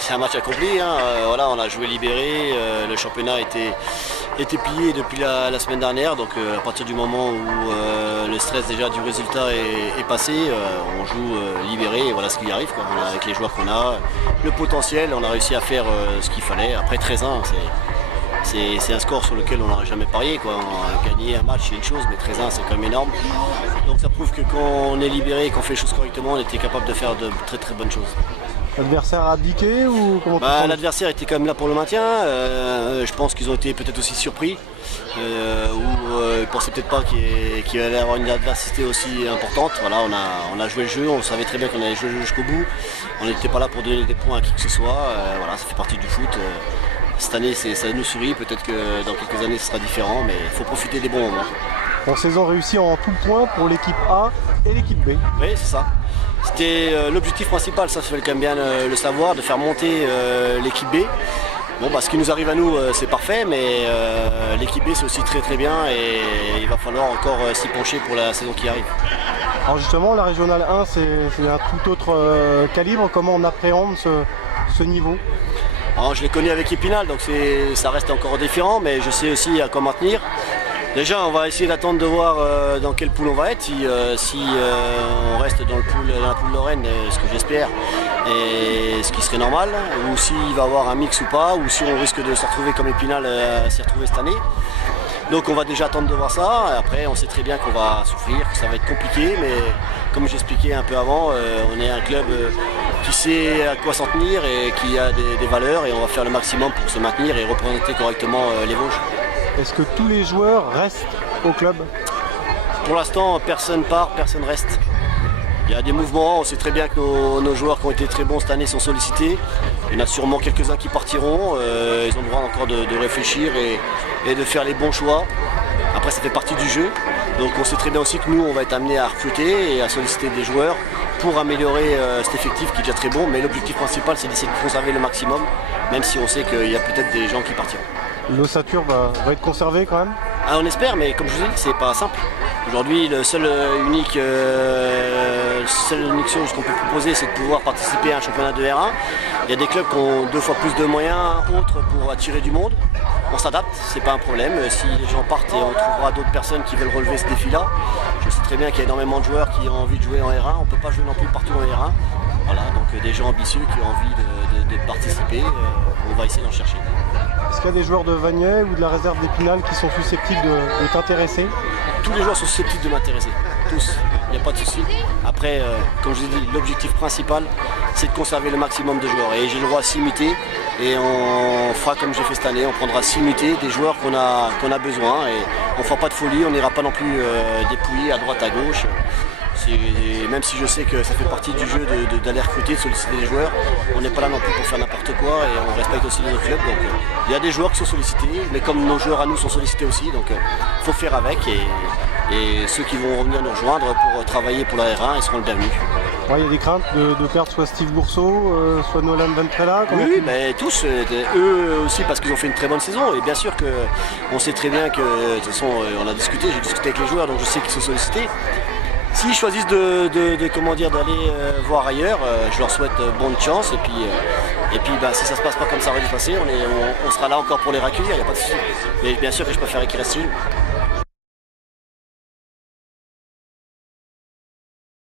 c'est un match accompli. Hein. Voilà, on a joué libéré. Le championnat était plié depuis la semaine dernière. Donc à partir du moment où le stress déjà du résultat est passé, on joue libéré et voilà ce qui arrive, quoi. Avec les joueurs qu'on a, le potentiel, on a réussi à faire ce qu'il fallait. Après 13-1, c'est un score sur lequel on n'aurait jamais parié, quoi. Gagner un match c'est une chose, mais 13-1 c'est quand même énorme. Donc ça prouve que quand on est libéré et qu'on fait les choses correctement, on était capable de faire de très très bonnes choses. L'adversaire a abdiqué ou comment l'adversaire était quand même là pour le maintien. Je pense qu'ils ont été peut-être aussi surpris. Ils ne pensaient peut-être pas qu'il allait avoir une adversité aussi importante. Voilà, on a joué le jeu, on savait très bien qu'on allait jouer le jeu jusqu'au bout. On n'était pas là pour donner des points à qui que ce soit. Voilà, ça fait partie du foot. Cette année, ça nous sourit. Peut-être que dans quelques années, ce sera différent, mais il faut profiter des bons moments. En saison réussie en tout point pour l'équipe A et l'équipe B. Oui, c'est ça. C'était l'objectif principal, ça fallait quand même bien le savoir, de faire monter l'équipe B. Bon, ce qui nous arrive à nous, c'est parfait, mais l'équipe B, c'est aussi très très bien et il va falloir encore s'y pencher pour la saison qui arrive. Alors justement, la régionale 1, c'est un tout autre calibre. Comment on appréhende ce niveau? Alors, je l'ai connu avec Épinal, donc ça reste encore différent, mais je sais aussi à quoi maintenir. Déjà, on va essayer d'attendre de voir dans quelle poule on va être, si on reste dans la poule Lorraine, ce que j'espère, et ce qui serait normal, ou s'il va y avoir un mix ou pas, ou si on risque de se retrouver comme Épinal s'est retrouvé cette année. Donc on va déjà attendre de voir ça, après on sait très bien qu'on va souffrir, que ça va être compliqué, mais comme j'expliquais un peu avant, on est un club qui sait à quoi s'en tenir et qui a des valeurs, et on va faire le maximum pour se maintenir et représenter correctement les Vosges. Est-ce que tous les joueurs restent au club? Pour l'instant, personne part, personne reste. Il y a des mouvements, on sait très bien que nos joueurs qui ont été très bons cette année sont sollicités. Il y en a sûrement quelques-uns qui partiront, ils ont le droit encore de réfléchir et de faire les bons choix. Après, ça fait partie du jeu. Donc on sait très bien aussi que nous, on va être amenés à recruter et à solliciter des joueurs pour améliorer cet effectif qui est déjà très bon. Mais l'objectif principal, c'est d'essayer de conserver le maximum, même si on sait qu'il y a peut-être des gens qui partiront. L'ossature va être conservée quand même? On espère, mais comme je vous ai dit, c'est pas simple. Aujourd'hui, la seule unique chose qu'on peut proposer, c'est de pouvoir participer à un championnat de R1. Il y a des clubs qui ont 2 fois plus de moyens, autres pour attirer du monde. On s'adapte, c'est pas un problème. Si les gens partent, et on trouvera d'autres personnes qui veulent relever ce défi-là. Je sais très bien qu'il y a énormément de joueurs qui ont envie de jouer en R1. On ne peut pas jouer non plus partout en R1. Voilà, donc des gens ambitieux qui ont envie de participer, on va essayer d'en chercher. Est-ce qu'il y a des joueurs de Vagney ou de la réserve d'Épinal qui sont susceptibles de t'intéresser? Tous les joueurs sont susceptibles de m'intéresser, tous, il n'y a pas de souci. Après, comme je vous ai dit, l'objectif principal, c'est de conserver le maximum de joueurs. Et j'ai le droit à 6 mutés, et on fera comme j'ai fait cette année, on prendra 6 mutés, des joueurs qu'on a besoin, et on ne fera pas de folie, on n'ira pas non plus dépouiller à droite, à gauche. Même si je sais que ça fait partie du jeu d'aller recruter, de solliciter des joueurs, on n'est pas là non plus pour faire n'importe quoi et on respecte aussi notre club. Donc il y a des joueurs qui sont sollicités, mais comme nos joueurs à nous sont sollicités aussi, donc il faut faire avec et ceux qui vont revenir nous rejoindre pour travailler pour la R1, ils seront le bienvenu. Ouais, il y a des craintes de perdre soit Steve Bourseau, soit Nolan Ventrella. Oui, mais tous, eux aussi parce qu'ils ont fait une très bonne saison et bien sûr qu'on sait très bien que, de toute façon on a discuté, j'ai discuté avec les joueurs donc je sais qu'ils sont sollicités. S'ils choisissent d'aller voir ailleurs, je leur souhaite bonne chance et puis si ça se passe pas comme ça aurait dû passer, on sera là encore pour les raccueillir, il n'y a pas de souci. Mais bien sûr que je préférerais qu'ils restent chez nous.